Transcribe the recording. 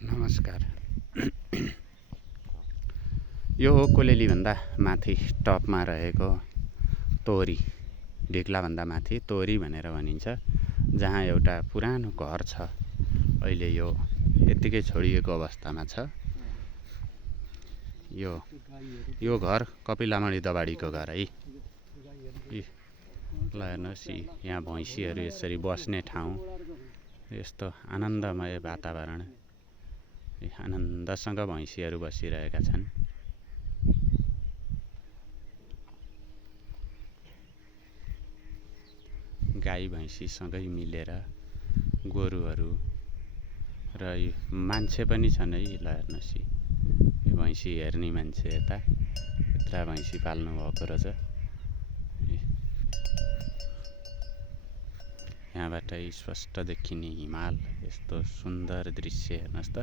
नमस्कार। यो हो कोलेलीभन्दा माथि टपमा रहेको तोरी, ढिक्लाभन्दा माथि तोरी भनेर भनिन्छ, जहाँ एउटा पुरानो घर छ। अहिले यो यत्तिकै छोडिएको अवस्थामा छ। यो घर कपिलामणि दबाडीको घर है। ल हेर्नुहोस्, यहाँ भैँसीहरू यसरी बस्ने ठाउँ, यस्तो आनन्दमय वातावरण, आनन्दसँग भैँसीहरू बसिरहेका छन्। गाई भैँसीसँगै मिलेर गोरुहरू र मान्छे पनि छन् है। ल हेर्नुहोस्, यो भैँसी हेर्ने मान्छे यत्र भैँसी पाल्नु भएको रहेछ। यहाँबाट स्पष्ट देखिने हिमाल, यस्तो सुन्दर दृश्य हेर्नुहोस् त।